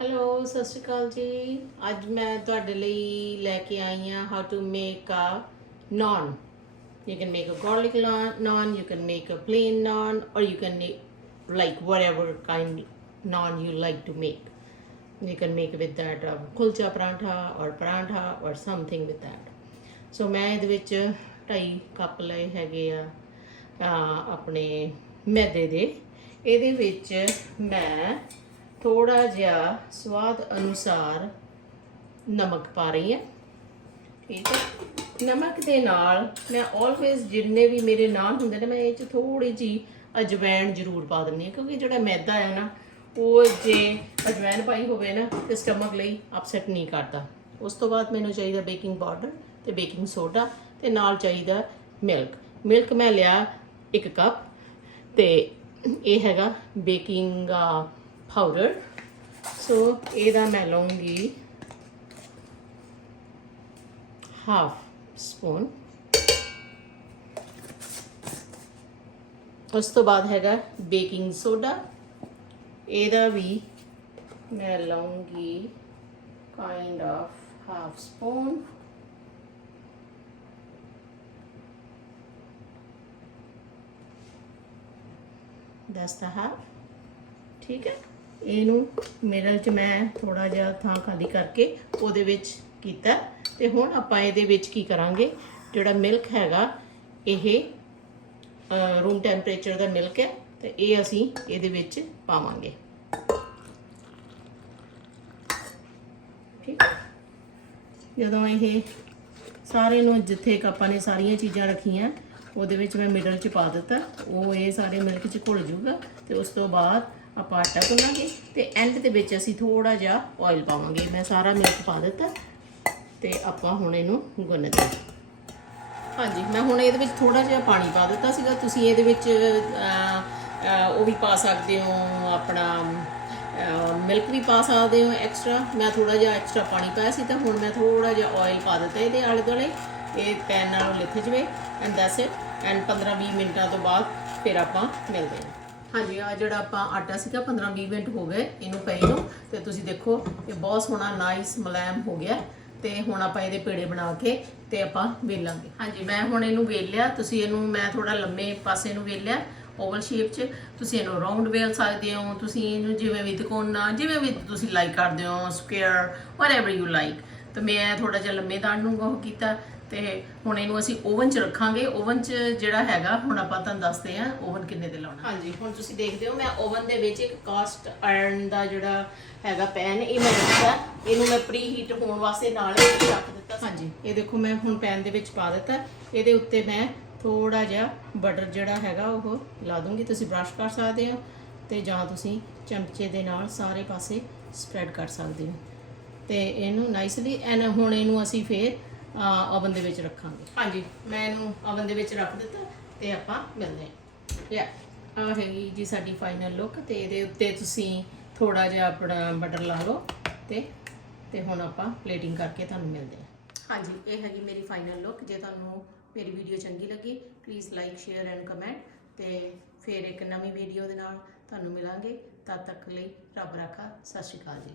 Hello ਸਤਿ ਸ਼੍ਰੀ ਅਕਾਲ ਜੀ ਅੱਜ ਮੈਂ ਤੁਹਾਡੇ ਲਈ ਲੈ ਕੇ ਆਈ ਹਾਂ how to make a naan you can make a garlic la- naan you can make a plain naan or you can make like whatever kind naan you like to make you can make with that uh, kulcha parantha or parantha or something with that so ਮੈਂ ਇਹਦੇ ਵਿੱਚ 2.5 cup ਲਏ ਹੈਗੇ ਆ ਅਹ ਆਪਣੇ ਮੈਦੇ ਦੇ ਇਹਦੇ ਵਿੱਚ ਮੈਂ ਥੋੜਾ ਜਿਹਾ ਸਵਾਦ ਅਨੁਸਾਰ ਨਮਕ ਪਾ ਰਹੀ ਹਾਂ। ਠੀਕ ਹੈ। ਨਮਕ ਦੇ ਨਾਲ ਮੈਂ ਆਲਵੇਜ਼ ਜਿੰਨੇ ਵੀ ਮੇਰੇ ਨਾਲ ਹੁੰਦੇ ਨੇ, ਮੈਂ ਇਹ ਚ ਥੋੜੀ ਜੀ ਅਜਵਾਇਣ ਜ਼ਰੂਰ ਪਾ ਦਿੰਦੀ ਹਾਂ, ਕਿਉਂਕਿ ਜਿਹੜਾ ਮੈਦਾ ਹੈ ਨਾ, ਉਹ ਜੇ ਅਜਵੈਣ ਪਾਈ ਹੋਵੇ ਨਾ, ਤੇ ਸਟਮਕ ਲਈ ਅਪਸੈਟ ਨਹੀਂ ਕਰਦਾ। ਉਸ ਤੋਂ ਬਾਅਦ ਮੈਨੂੰ ਚਾਹੀਦਾ ਬੇਕਿੰਗ ਪਾਊਡਰ ਤੇ ਬੇਕਿੰਗ ਸੋਡਾ ਤੇ ਨਾਲ ਚਾਹੀਦਾ ਮਿਲਕ ਮਿਲਕ ਮੈਂ ਲਿਆ ਇੱਕ ਕੱਪ ਤੇ ਇਹ ਹੈਗਾ ਬੇਕਿੰਗ ਪਾਊਡਰ ਸੋ ਇਹਦਾ ਮੈਂ ਲਵਾਂਗੀ ਹਾਫ ਸਪੂਨ ਉਸ ਤੋਂ ਬਾਅਦ ਹੈਗਾ ਬੇਕਿੰਗ ਸੋਡਾ ਇਹਦਾ ਵੀ ਮੈਂ ਲਵਾਂਗੀ ਕਾਈਂਡ ਆਫ ਹਾਫ ਸਪੂਨ ਦਸ ਦਾ ਹਾਫ ਠੀਕ ਹੈ ਇਹਨੂੰ ਮਿਰਲ ਚ ਮੈਂ ਥੋੜਾ ਜਿਹਾ ਥਾਂ ਖਾਲੀ ਕਰਕੇ ਉਹਦੇ ਵਿੱਚ ਕੀਤਾ। ਤੇ ਹੁਣ ਆਪਾਂ ਇਹਦੇ ਵਿੱਚ ਕੀ ਕਰਾਂਗੇ? ਜਿਹੜਾ ਮਿਲਕ ਹੈਗਾ, ਇਹ ਰੂਮ ਟੈਂਪਰੇਚਰ ਦਾ ਮਿਲਕ ਹੈ ਤੇ ਇਹ ਅਸੀਂ ਇਹਦੇ ਵਿੱਚ ਪਾਵਾਂਗੇ। ਠੀਕ? ਜਦੋਂ ਇਹ ਸਾਰੇ ਨੂੰ ਜਿੱਥੇ ਇੱਕ ਆਪਾਂ ਨੇ ਸਾਰੀਆਂ ਚੀਜ਼ਾਂ ਰੱਖੀਆਂ, ਉਹਦੇ ਵਿੱਚ ਮੈਂ ਮਿਡਲ ਚ ਪਾ ਦਿੱਤਾ। ਉਹ ਇਹ ਸਾਰੇ ਮਿਲਕ ਚ ਘੁਲ ਜੂਗਾ ਤੇ ਉਸ ਤੋਂ ਬਾਅਦ ਆਪਾਂ ਆਟਾ ਗੁੰਨਾਂਗੇ ਤੇ ਐਂਡ ਦੇ ਵਿੱਚ ਅਸੀਂ ਥੋੜਾ ਜਿਹਾ ਆਇਲ ਪਾਵਾਂਗੇ। ਮੈਂ ਸਾਰਾ ਮਿਲਕ ਪਾ ਦਿੱਤਾ ਤੇ ਆਪਾਂ ਹੁਣ ਇਹਨੂੰ ਗੁੰਨਦੇ ਹਾਂ। ਹਾਂਜੀ, ਮੈਂ ਹੁਣ ਇਹਦੇ ਵਿੱਚ ਥੋੜਾ ਜਿਹਾ ਪਾਣੀ ਪਾ ਦਿੱਤਾ ਸੀਗਾ। ਤੁਸੀਂ ਇਹਦੇ ਵਿੱਚ ਉਹ ਵੀ ਪਾ ਸਕਦੇ ਹੋ, ਆਪਣਾ ਮਿਲਕ ਵੀ ਪਾ ਸਕਦੇ ਹੋ ਐਕਸਟਰਾ ਮੈਂ ਥੋੜਾ ਜਿਹਾ ਐਕਸਟਰਾ ਪਾਣੀ ਪਾਇਆ ਸੀ ਤਾਂ ਹੁਣ ਮੈਂ ਥੋੜਾ ਜਿਹਾ ਆਇਲ ਪਾ ਦਿੱਤਾ ਇਹਦੇ ਆਲੇ ਦੁਆਲੇ ਇਹ ਪੈਨ ਨਾਲੋਂ ਲਿਥ ਜਵੇ ਐਂਡ ਦੈਟਸ ਇਟ ਐਂਡ 15-20 ਮਿੰਟਾਂ ਤੋਂ ਬਾਅਦ ਫਿਰ ਆਪਾਂ ਮਿਲਦੇ ਹਾਂ। ਹਾਂਜੀ ਆ ਜਿਹੜਾ ਆਪਾਂ ਆਟਾ ਸੀਗਾ 15-20 ਮਿੰਟ ਹੋ ਗਏ ਇਹਨੂੰ ਪਈ ਨੂੰ। ਤੇ ਤੁਸੀਂ ਦੇਖੋ, ਇਹ ਬਹੁਤ ਸੋਹਣਾ ਨਾਈਸ ਮੁਲਾਇਮ ਹੋ ਗਿਆ। ਤੇ ਹੁਣ ਆਪਾਂ ਇਹਦੇ ਪੇੜੇ ਬਣਾ ਕੇ ਤੇ ਆਪਾਂ ਵੇਲਾਂਗੇ। ਹਾਂਜੀ, ਮੈਂ ਹੁਣ ਇਹਨੂੰ ਵੇਲ ਲਿਆ। ਤੁਸੀਂ ਇਹਨੂੰ, ਮੈਂ ਥੋੜਾ ਲੰਮੇ ਪਾਸੇ ਨੂੰ ਵੇਲ ਲਿਆ, ਓਵਲ ਸ਼ੇਪ 'ਚ। ਤੁਸੀਂ ਇਹਨੂੰ ਰਾਉਂਡ ਵੇਲ ਸਕਦੇ ਹੋ। ਤੁਸੀਂ ਇਹਨੂੰ ਜਿਵੇਂ ਵੀ ਤਿਕੋਣਾ, ਜਿਵੇਂ ਵੀ ਤੁਸੀਂ ਲਾਈਕ ਕਰਦੇ ਹੋ ਸਕੁਅਰ ਵਟਐਵਰ ਯੂ ਲਾਈਕ ਤੇ ਮੈਂ ਥੋੜਾ ਜਿਹਾ ਲੰਮੇ ਦਾਣ ਨੂੰ ਉਹ ਕੀਤਾ। ਤੇ ਹੁਣ ਇਹਨੂੰ ਅਸੀਂ ਓਵਨ 'ਚ ਰੱਖਾਂਗੇ। ਓਵਨ 'ਚ ਜਿਹੜਾ ਹੈਗਾ ਹੁਣ ਆਪਾਂ ਤੁਹਾਨੂੰ ਦੱਸਦੇ ਹਾਂ ਓਵਨ ਕਿੰਨੇ ਦੇ ਲਾਉਣਾ। ਹਾਂਜੀ ਹੁਣ ਤੁਸੀਂ ਦੇਖਦੇ ਹੋ ਮੈਂ ਓਵਨ ਦੇ ਵਿੱਚ ਇੱਕ ਕਾਸਟ ਆਇਰਨ ਦਾ ਜਿਹੜਾ ਹੈਗਾ ਪੈਨ ਇਹ ਮੈਂ ਰੱਖਿਆ। ਇਹਨੂੰ ਮੈਂ ਪ੍ਰੀ ਹੀਟ ਹੋਣ ਵਾਸਤੇ ਨਾਲ ਹੀ ਰੱਖ ਦਿੱਤਾ। ਹਾਂਜੀ। ਇਹ ਦੇਖੋ ਮੈਂ ਹੁਣ ਪੈਨ ਦੇ ਵਿੱਚ ਪਾ ਦਿੱਤਾ। ਇਹਦੇ ਉੱਤੇ ਮੈਂ ਥੋੜਾ ਜਿਹਾ ਬਟਰ ਜਿਹੜਾ ਹੈਗਾ ਉਹ ਲਾ ਦੂੰਗੀ। ਤੁਸੀਂ ਬ੍ਰਸ਼ ਕਰ ਸਕਦੇ ਹੋ ਤੇ ਜਾਂ ਤੁਸੀਂ ਚਮਚੇ ਦੇ ਨਾਲ ਸਾਰੇ ਪਾਸੇ ਸਪਰੈਡ ਕਰ ਸਕਦੇ ਹੋ। ਤੇ ਇਹਨੂੰ ਨਾਈਸਲੀ ਐਨ ਹੁਣ ਇਹਨੂੰ ਅਸੀਂ ਫੇਰ ਓਵਨ ਦੇ ਵਿੱਚ ਰੱਖਾਂਗੇ। ਹਾਂਜੀ ਮੈਂ ਇਹਨੂੰ ਓਵਨ ਦੇ ਵਿੱਚ ਰੱਖ ਦਿੱਤਾ ਤੇ ਆਪਾਂ ਮਿਲਦੇ ਹਾਂ। ਯਾ ਆ ਹੈਗੀ ਜੀ ਸਾਡੀ ਫਾਈਨਲ ਲੁੱਕ ਤੇ ਇਹਦੇ ਉੱਤੇ ਤੁਸੀਂ ਥੋੜਾ ਜਿਹਾ ਆਪਣਾ ਬਟਰ ਲਾ ਲਓ ਤੇ ਤੇ ਹੁਣ ਆਪਾਂ ਪਲੇਟਿੰਗ ਕਰਕੇ ਤੁਹਾਨੂੰ ਮਿਲਦੇ ਹਾਂ। ਹਾਂਜੀ ਇਹ ਹੈਗੀ ਮੇਰੀ ਫਾਈਨਲ ਲੁੱਕ ਜੇ ਤੁਹਾਨੂੰ ਮੇਰੀ ਵੀਡੀਓ ਚੰਗੀ ਲੱਗੀ please like share and comment ਤੇ ਫਿਰ ਇੱਕ ਨਵੀਂ ਵੀਡੀਓ ਦੇ ਨਾਲ ਤੁਹਾਨੂੰ ਮਿਲਾਂਗੇ। ਤਦ ਤੱਕ ਲਈ ਰੱਬ ਰਾਖਾ ਸਤਿ ਸ਼੍ਰੀ ਅਕਾਲ ਜੀ।